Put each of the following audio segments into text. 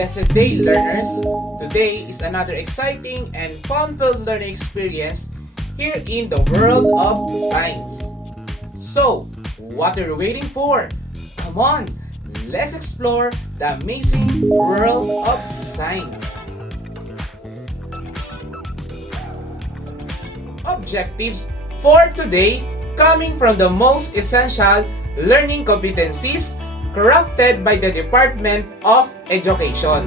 Blessed day, learners! Today is another exciting and fun-filled learning experience here in the world of science. So, what are you waiting for? Come on, let's explore the amazing world of science. Objectives for today coming from the most essential learning competencies crafted by the Department of Education.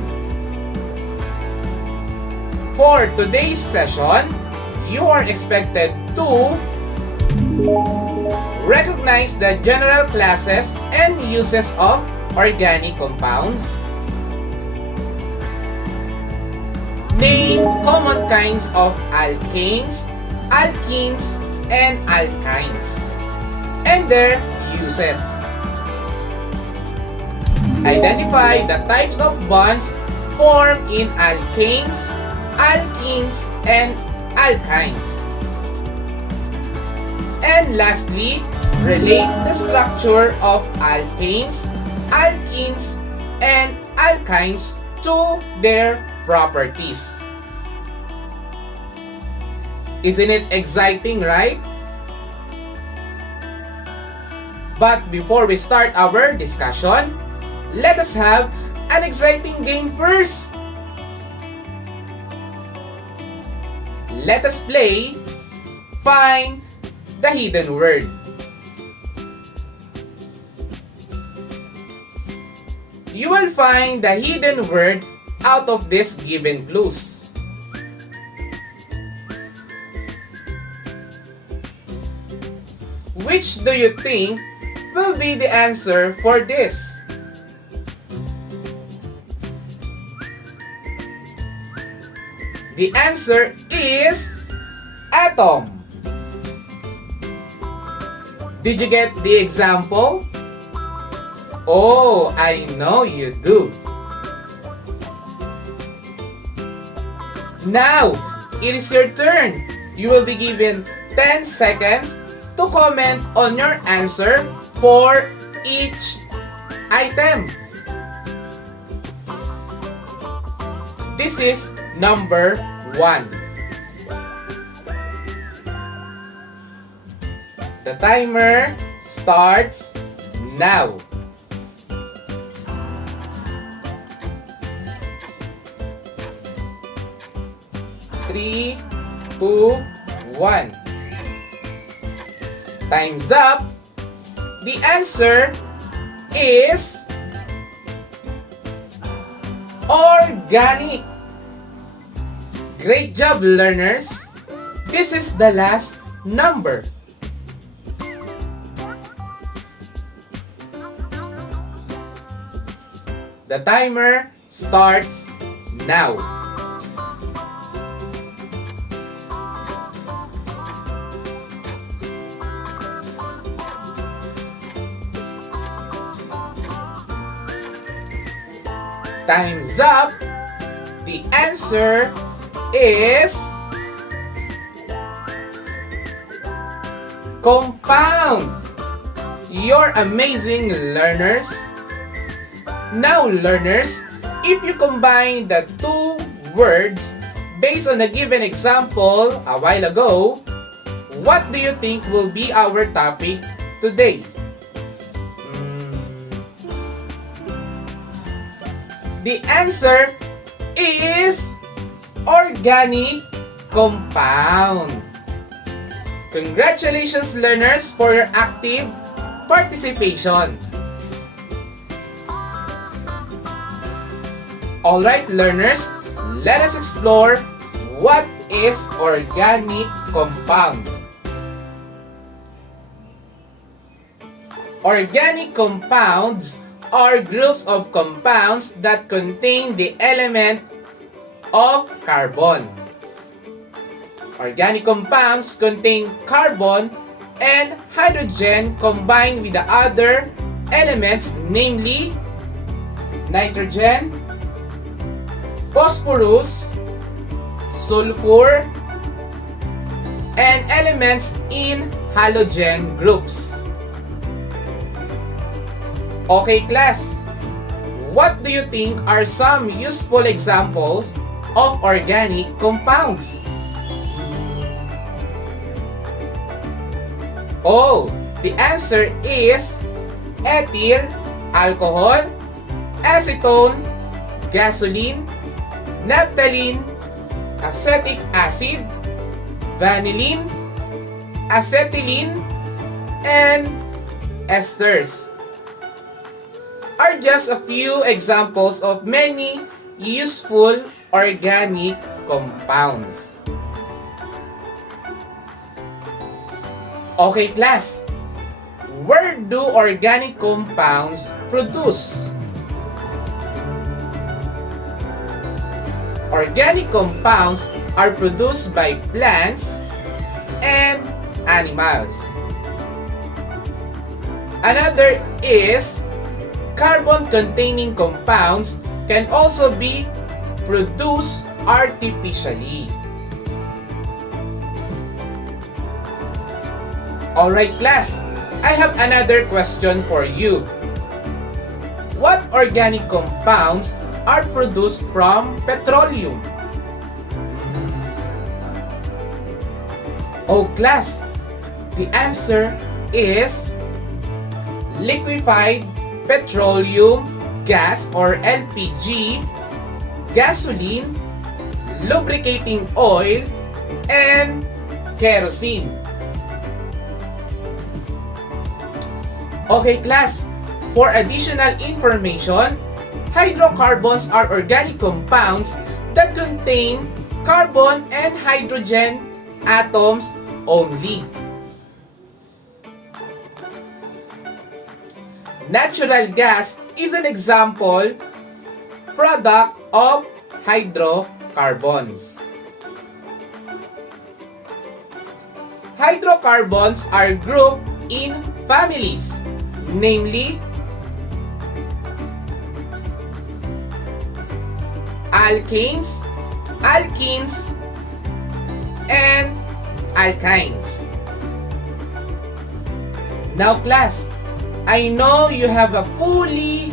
For today's session, you are expected to recognize the general classes and uses of organic compounds, name common kinds of alkanes, alkenes, and alkynes, and their uses. Identify the types of bonds formed in alkanes, alkenes, and alkynes. And lastly, relate the structure of alkanes, alkenes, and alkynes to their properties. Isn't it exciting, right? But before we start our discussion, let us have an exciting game first. Let us play Find the Hidden Word. You will find the hidden word out of these given clues. Which do you think will be the answer for this? The answer is atom. Did you get the example? Oh, I know you do. Now, it is your turn. You will be given 10 seconds to comment on your answer for each item. This is number 1. The timer starts now. 3, 2, 1. Time's up. The answer is organic. Great job, learners! This is the last number. The timer starts now. Time's up. The answer is compound. You're amazing, learners. Now, learners, if you combine the two words based on the given example a while ago, what do you think will be our topic today? The answer is organic compound. Congratulations, learners, for your active participation. Alright, learners, let us explore what is organic compound. Organic compounds are groups of compounds that contain the element of carbon. Organic compounds contain carbon and hydrogen combined with the other elements, namely nitrogen, phosphorus, sulfur, and elements in halogen groups. Okay, class, What do you think are some useful examples of organic compounds? Oh, the answer is ethyl alcohol, acetone, gasoline, naphthalene, acetic acid, vanillin, acetylene, and esters are just a few examples of many useful organic compounds. Okay, class. Where do organic compounds produce? Organic compounds are produced by plants and animals. Another is carbon-containing compounds can also be produced artificially. Alright class, I have another question for you. What organic compounds are produced from petroleum? Oh class, the answer is liquefied petroleum gas or LPG, gasoline, lubricating oil, and kerosene. Okay class, for additional information, hydrocarbons are organic compounds that contain carbon and hydrogen atoms only. Natural gas is an example product of hydrocarbons. Hydrocarbons are grouped in families, namely alkanes, alkenes, and alkynes. Now class, I know you have a fully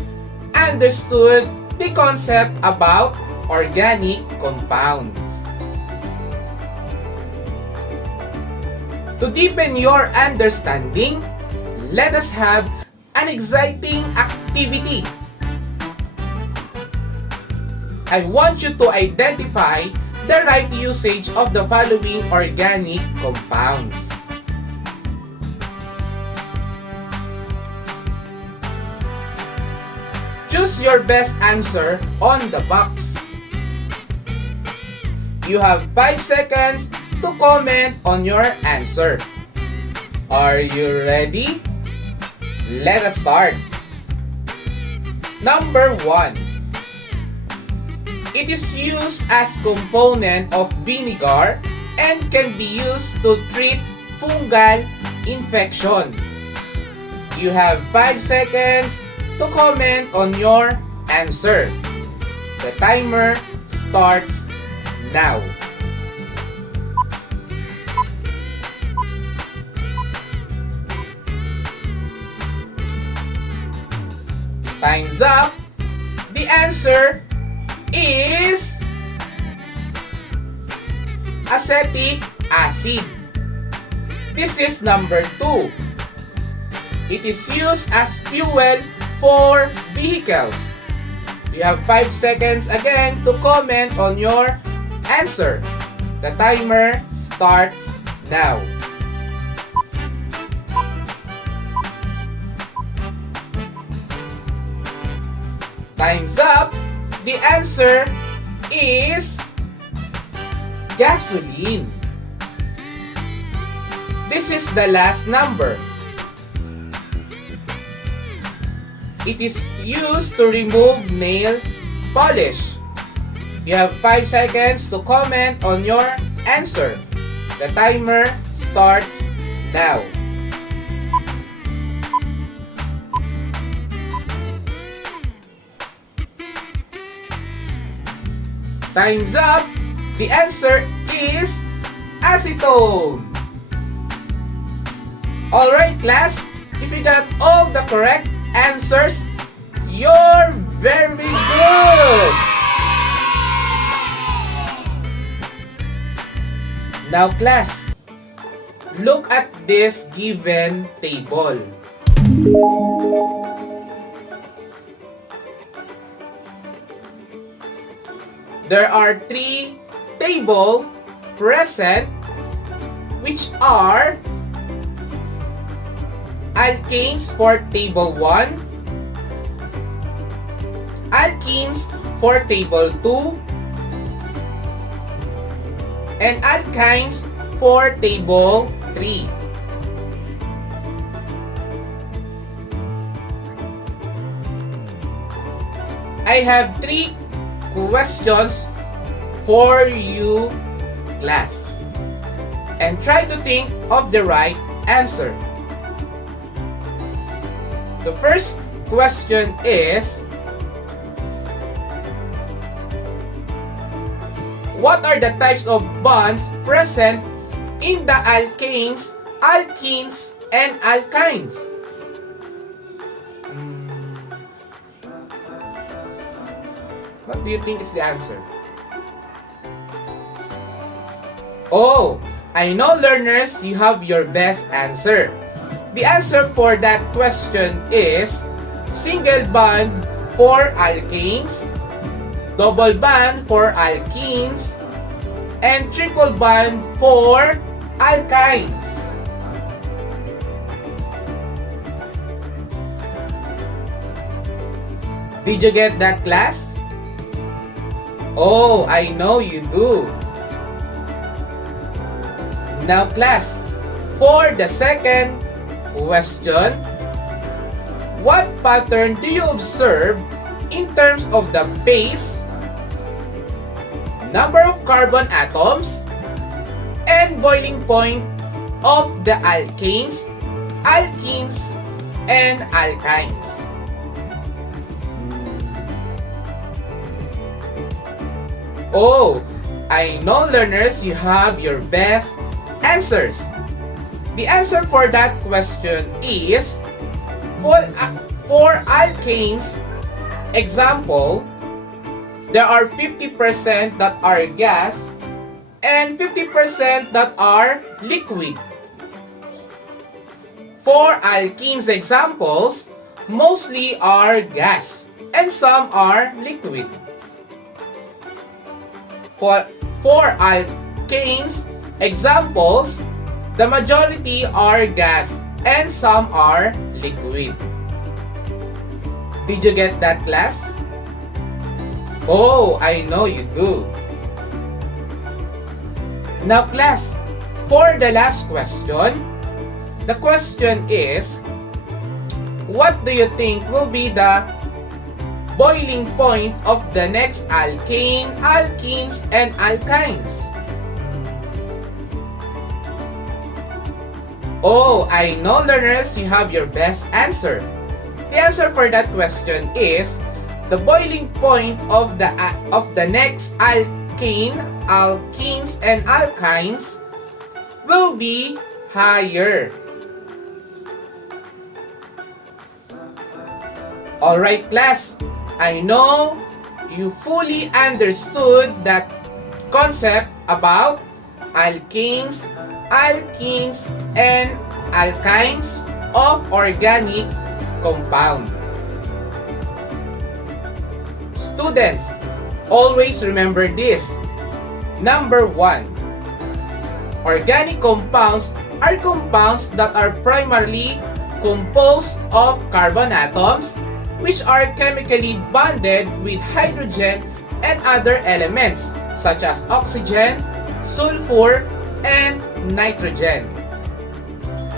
understood the concept about organic compounds. To deepen your understanding, let us have an exciting activity. I want you to identify the right usage of the following organic compounds. Choose your best answer on the box. You have 5 seconds to comment on your answer. Are you ready? Let us start. Number 1. It is used as component of vinegar and can be used to treat fungal infection. You have 5 seconds to comment on your answer. The timer starts now. Time's up. The answer is acetic acid. This is number 2. It is used as fuel for vehicles. You have 5 seconds again to comment on your answer. The timer starts now. Time's up. The answer is gasoline. This is the last number. It is used to remove nail polish. You have 5 seconds to comment on your answer. The timer starts now. Time's up. The answer is acetone. Alright class, if you got all the correct answers, you're Very good! Now class, look at this given table. There are 3 tables present which are alkanes for table 1, alkenes for table 2, and alkynes for table 3. I have 3 questions for you, class, and try to think of the right answer. The first question is, what are the types of bonds present in the alkanes, alkenes, and alkynes? What do you think is the answer? Oh, I know, learners, you have your best answer. The answer for that question is single bond for alkanes, double bond for alkenes, and triple bond for alkynes. Did you get that, class? Oh, I know you do. Now class, for the second question, what pattern do you observe in terms of the base, number of carbon atoms, and boiling point of the alkanes, alkenes, and alkynes? Oh, I know, learners, you have your best answers. The answer for that question is for alkanes example, there are 50% that are gas and 50% that are liquid. For alkenes examples, mostly are gas and some are liquid. For alkanes examples, the majority are gas and some are liquid. Did you get that, class? Oh, I know you do. Now class, for the last question, the question is, what do you think will be the boiling point of the next alkane, alkenes, and alkynes? Oh, I know, learners, you have your best answer. The answer for that question is the boiling point of the next alkane, alkenes, and alkynes will be higher. Alright, class, I know you fully understood that concept about alkanes, alkenes, and alkynes of organic compound. Students, always remember this. Number 1, organic compounds are compounds that are primarily composed of carbon atoms which are chemically bonded with hydrogen and other elements such as oxygen, sulfur, and nitrogen.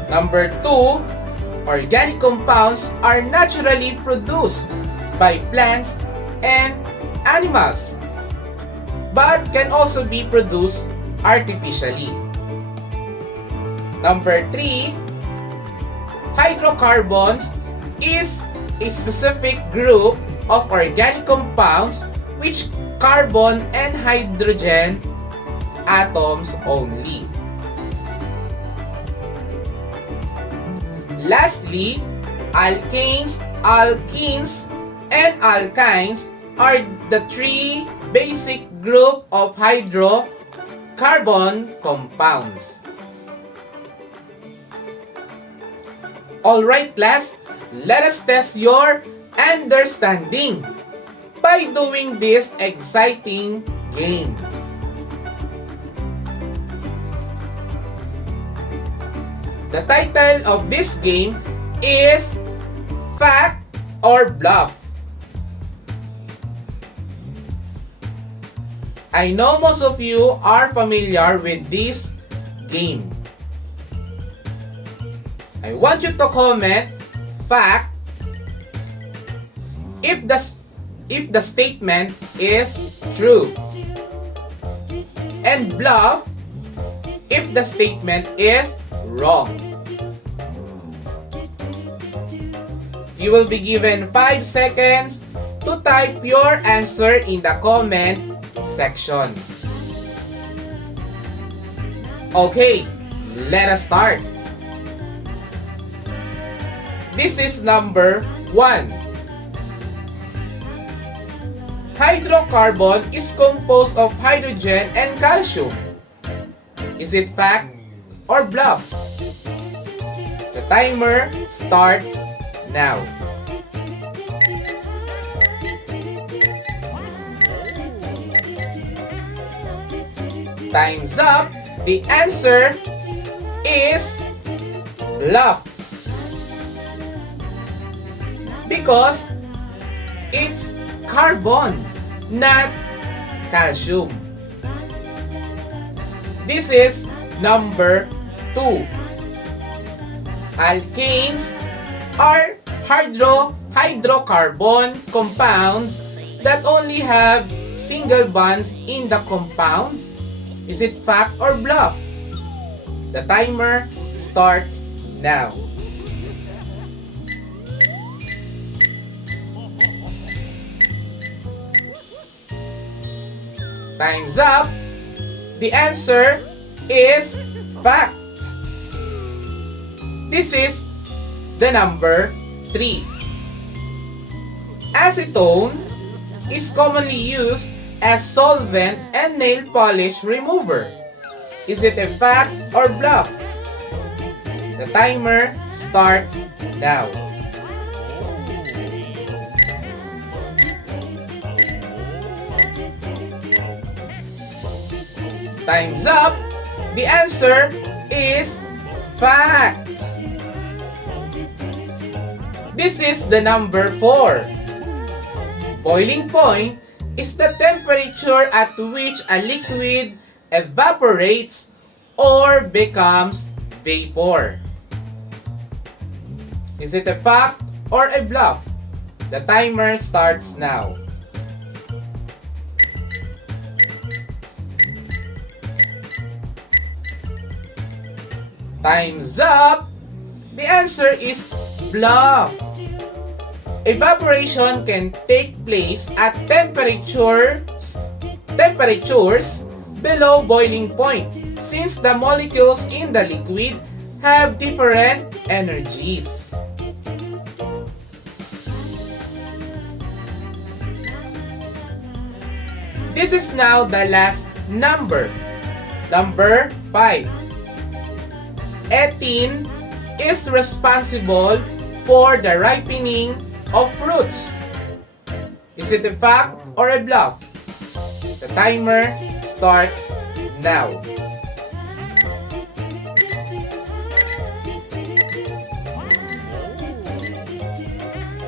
Number 2, organic compounds are naturally produced by plants and animals, but can also be produced artificially. Number 3, hydrocarbons is a specific group of organic compounds which carbon and hydrogen atoms only. Lastly, alkanes, alkenes, and alkynes are the three basic group of hydrocarbon compounds. Alright class, let us test your understanding by doing this exciting game. The title of this game is Fact or Bluff. I know most of you are familiar with this game. I want you to comment fact if the statement is true, and bluff if the statement is wrong. You will be given 5 seconds to type your answer in the comment section. Okay, let us start. This is number 1. Hydrocarbon is composed of hydrogen and calcium. Is it fact or bluff? The timer starts now. Time's up. The answer is bluff. Because it's carbon, not calcium. This is number 2. Alkanes are hydrocarbon compounds that only have single bonds in the compounds. Is it fact or bluff? The timer starts now. Time's up. The answer is fact. This is the number 3. Acetone is commonly used as solvent and nail polish remover. Is it a fact or bluff? The timer starts now. Time's up. The answer is fact. This is the number 4. Boiling point is the temperature at which a liquid evaporates or becomes vapor. Is it a fact or a bluff? The timer starts now. Time's up. The answer is bluff. Evaporation can take place at temperatures below boiling point, since the molecules in the liquid have different energies. This is now the last number. Number 5. Ethene is responsible for the ripening of fruits. Is it a fact or a bluff? The timer starts now.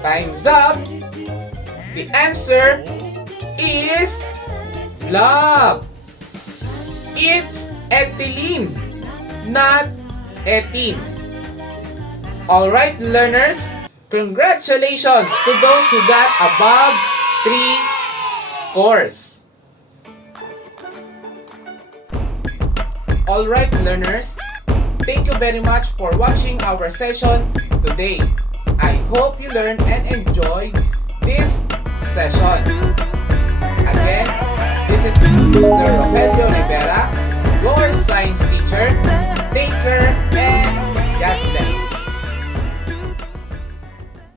Time's up. The answer is bluff. It's ethylene, not ethene. Alright learners, congratulations to those who got above 3 scores. Alright learners, thank you very much for watching our session today. I hope you learned and enjoyed this session. Again, this is Mr. Rogelio Rivera, your science teacher. Take care and God bless.